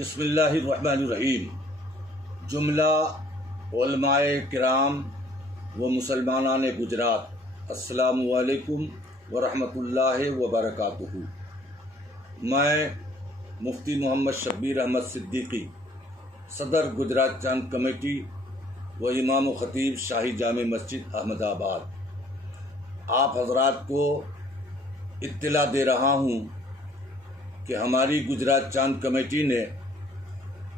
بسم اللہ الرحمن الرحیم۔ جملہ علماء کرام و مسلمانان گجرات، السلام علیکم ورحمۃ اللہ وبرکاتہ۔ میں مفتی محمد شبیر احمد صدیقی، صدر گجرات چاند کمیٹی و امام و خطیب شاہی جامع مسجد احمد آباد، آپ حضرات کو اطلاع دے رہا ہوں کہ ہماری گجرات چاند کمیٹی نے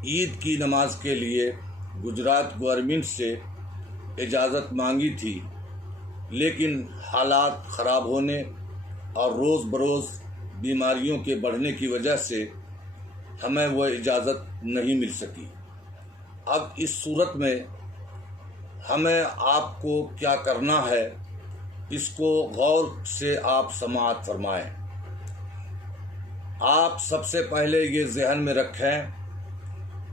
عید کی نماز کے لیے گجرات گورنمنٹ سے اجازت مانگی تھی، لیکن حالات خراب ہونے اور روز بروز بیماریوں کے بڑھنے کی وجہ سے ہمیں وہ اجازت نہیں مل سکی۔ اب اس صورت میں ہمیں آپ کو کیا کرنا ہے، اس کو غور سے آپ سماعت فرمائیں۔ آپ سب سے پہلے یہ ذہن میں رکھیں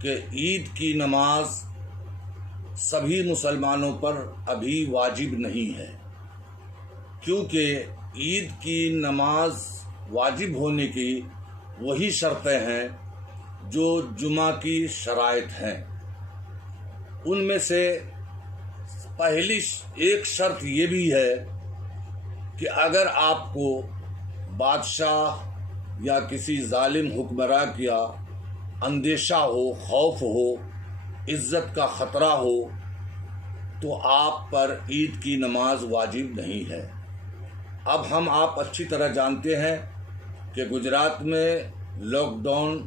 کہ عید کی نماز سبھی مسلمانوں پر ابھی واجب نہیں ہے، کیونکہ عید کی نماز واجب ہونے کی وہی شرطیں ہیں جو جمعہ کی شرائط ہیں۔ ان میں سے پہلی ایک شرط یہ بھی ہے کہ اگر آپ کو بادشاہ یا کسی ظالم حکمراں کا اندیشہ ہو، خوف ہو، عزت کا خطرہ ہو، تو آپ پر عید کی نماز واجب نہیں ہے۔ اب ہم آپ اچھی طرح جانتے ہیں کہ گجرات میں لاک ڈاؤن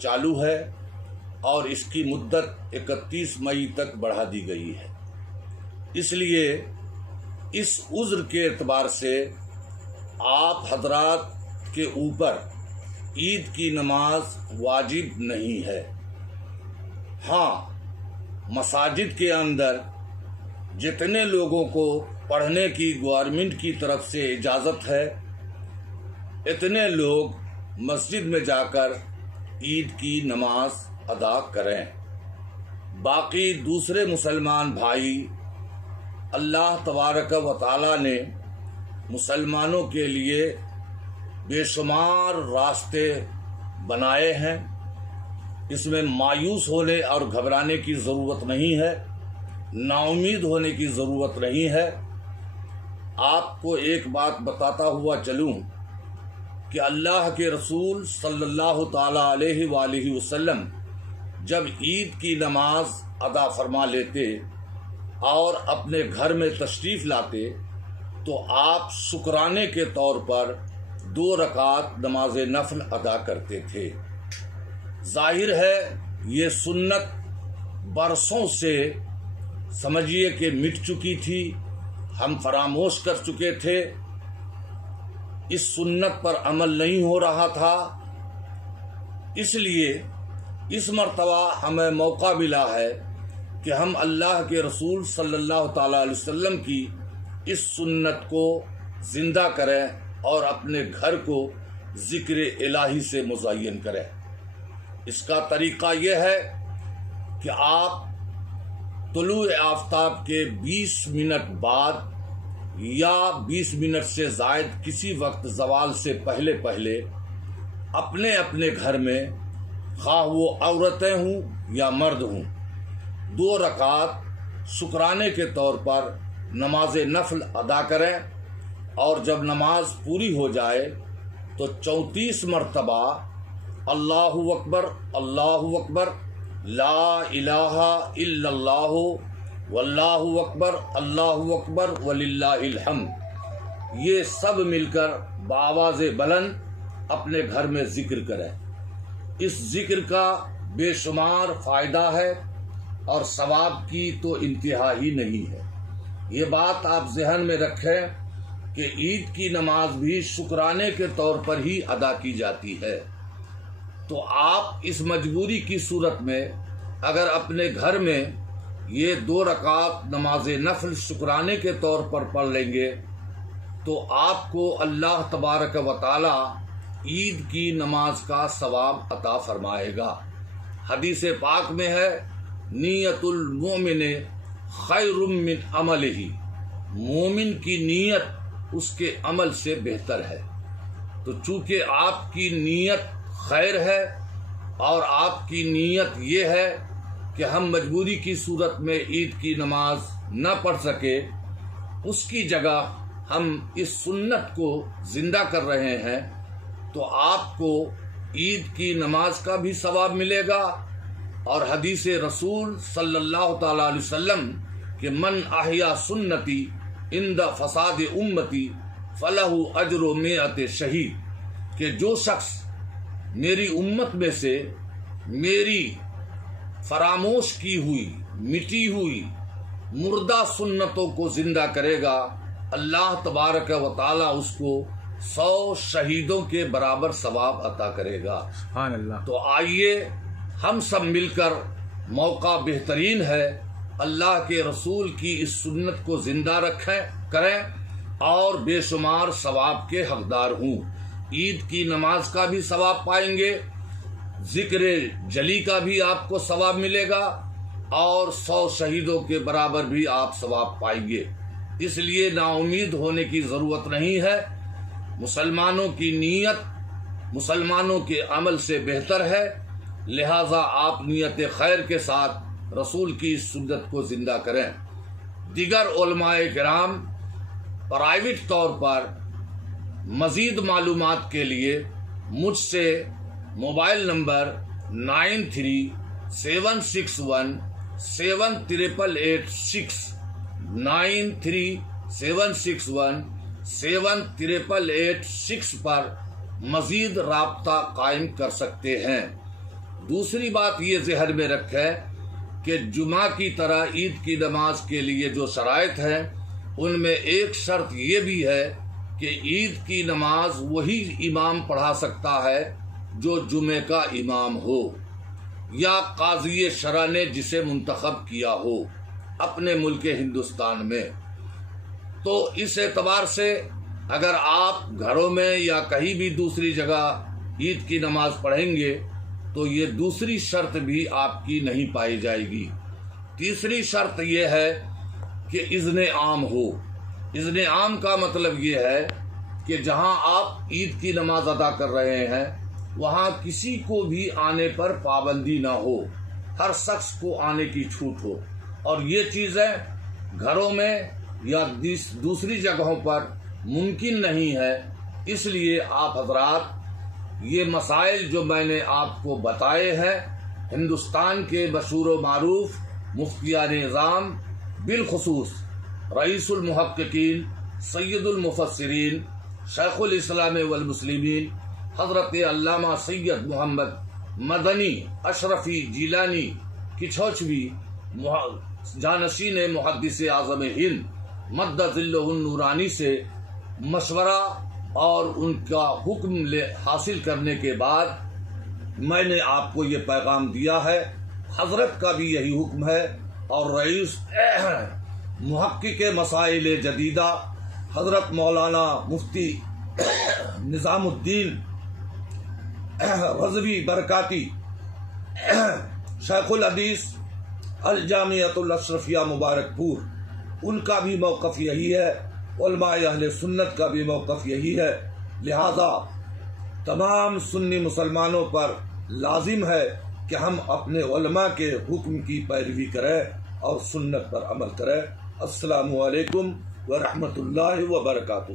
چالو ہے اور اس کی مدت 31 مئی تک بڑھا دی گئی ہے۔ اس لیے اس عذر کے اعتبار سے آپ حضرات کے اوپر عید کی نماز واجب نہیں ہے۔ ہاں، مساجد کے اندر جتنے لوگوں کو پڑھنے کی گورنمنٹ کی طرف سے اجازت ہے، اتنے لوگ مسجد میں جا کر عید کی نماز ادا کریں۔ باقی دوسرے مسلمان بھائی، اللہ تبارک و تعالی نے مسلمانوں کے لیے بے شمار راستے بنائے ہیں۔ اس میں مایوس ہونے اور گھبرانے کی ضرورت نہیں ہے، نا امید ہونے کی ضرورت نہیں ہے۔ آپ کو ایک بات بتاتا ہوا چلوں کہ اللہ کے رسول صلی اللہ تعالی علیہ وآلہ وسلم جب عید کی نماز ادا فرما لیتے اور اپنے گھر میں تشریف لاتے تو آپ شکرانے کے طور پر 2 رکعت نماز نفل ادا کرتے تھے۔ ظاہر ہے یہ سنت برسوں سے سمجھیے کہ مٹ چکی تھی، ہم فراموش کر چکے تھے، اس سنت پر عمل نہیں ہو رہا تھا۔ اس لیے اس مرتبہ ہمیں موقع ملا ہے کہ ہم اللہ کے رسول صلی اللہ تعالیٰ علیہ وسلم کی اس سنت کو زندہ کریں اور اپنے گھر کو ذکر الہی سے مزین کریں۔ اس کا طریقہ یہ ہے کہ آپ طلوع آفتاب کے 20 منٹ بعد یا 20 منٹ سے زائد کسی وقت زوال سے پہلے پہلے اپنے اپنے گھر میں، خواہ وہ عورتیں ہوں یا مرد ہوں، 2 رکعت شکرانے کے طور پر نماز نفل ادا کریں، اور جب نماز پوری ہو جائے تو 34 مرتبہ اللہ اکبر اللہ اکبر لا الہ الا اللہ واللہ اکبر اللہ اکبر وللہ الحمد، یہ سب مل کر بآواز بلند اپنے گھر میں ذکر کریں۔ اس ذکر کا بے شمار فائدہ ہے اور ثواب کی تو انتہا ہی نہیں ہے۔ یہ بات آپ ذہن میں رکھیں کہ عید کی نماز بھی شکرانے کے طور پر ہی ادا کی جاتی ہے۔ تو آپ اس مجبوری کی صورت میں اگر اپنے گھر میں یہ 2 رکعت نماز نفل شکرانے کے طور پر پڑھ لیں گے تو آپ کو اللہ تبارک و تعالی عید کی نماز کا ثواب عطا فرمائے گا۔ حدیث پاک میں ہے، نیت المومن خیر من عملہ، مومن کی نیت اس کے عمل سے بہتر ہے۔ تو چونکہ آپ کی نیت خیر ہے اور آپ کی نیت یہ ہے کہ ہم مجبوری کی صورت میں عید کی نماز نہ پڑھ سکے، اس کی جگہ ہم اس سنت کو زندہ کر رہے ہیں، تو آپ کو عید کی نماز کا بھی ثواب ملے گا، اور حدیث رسول صلی اللہ تعالی علیہ وسلم کہ من احیا سنتی عند فساد امتی فلہ اجر مئت شہید، کہ جو شخص میری امت میں سے میری فراموش کی ہوئی، مٹی ہوئی مردہ سنتوں کو زندہ کرے گا، اللہ تبارک و تعالی اس کو 100 شہیدوں کے برابر ثواب عطا کرے گا۔ سبحان اللہ۔ تو آئیے ہم سب مل کر، موقع بہترین ہے، اللہ کے رسول کی اس سنت کو زندہ کریں اور بے شمار ثواب کے حقدار ہوں۔ عید کی نماز کا بھی ثواب پائیں گے، ذکر جلی کا بھی آپ کو ثواب ملے گا، اور 100 شہیدوں کے برابر بھی آپ ثواب پائیں گے۔ اس لیے نا امید ہونے کی ضرورت نہیں ہے۔ مسلمانوں کی نیت مسلمانوں کے عمل سے بہتر ہے، لہذا آپ نیت خیر کے ساتھ رسول کی اس سنت کو زندہ کریں۔ دیگر علماء کرام پرائیویٹ طور پر مزید معلومات کے لیے مجھ سے موبائل نمبر 9376178886 9376178886 پر مزید رابطہ قائم کر سکتے ہیں۔ دوسری بات یہ ذہن میں رکھیں کہ جمعہ کی طرح عید کی نماز کے لیے جو شرائط ہیں، ان میں ایک شرط یہ بھی ہے کہ عید کی نماز وہی امام پڑھا سکتا ہے جو جمعے کا امام ہو، یا قاضی شرع نے جسے منتخب کیا ہو اپنے ملک ہندوستان میں۔ تو اس اعتبار سے اگر آپ گھروں میں یا کہیں بھی دوسری جگہ عید کی نماز پڑھیں گے تو یہ دوسری شرط بھی آپ کی نہیں پائی جائے گی۔ تیسری شرط یہ ہے کہ اذن عام ہو۔ اذن عام کا مطلب یہ ہے کہ جہاں آپ عید کی نماز ادا کر رہے ہیں وہاں کسی کو بھی آنے پر پابندی نہ ہو، ہر شخص کو آنے کی چھوٹ ہو، اور یہ چیزیں گھروں میں یا دوسری جگہوں پر ممکن نہیں ہے۔ اس لیے آپ حضرات یہ مسائل جو میں نے آپ کو بتائے ہیں، ہندوستان کے مشہور و معروف مفتیان نظام، بالخصوص رئیس المحققین، سید المفسرین، شیخ الاسلام والمسلمین حضرت علامہ سید محمد مدنی اشرفی جیلانی کچھوچوی، جانشین محدث اعظم ہند مد ظلہ النورانی سے مشورہ اور ان کا حکم حاصل کرنے کے بعد میں نے آپ کو یہ پیغام دیا ہے۔ حضرت کا بھی یہی حکم ہے، اور رئیس محقق مسائل جدیدہ حضرت مولانا مفتی نظام الدین رضوی برکاتی، شیخ الحدیث الجامعۃ الاشرفیہ مبارک پور، ان کا بھی موقف یہی ہے، علماء اہل سنت کا بھی موقف یہی ہے۔ لہذا تمام سنی مسلمانوں پر لازم ہے کہ ہم اپنے علماء کے حکم کی پیروی کریں اور سنت پر عمل کریں۔ السلام علیکم ورحمۃ اللہ وبرکاتہ۔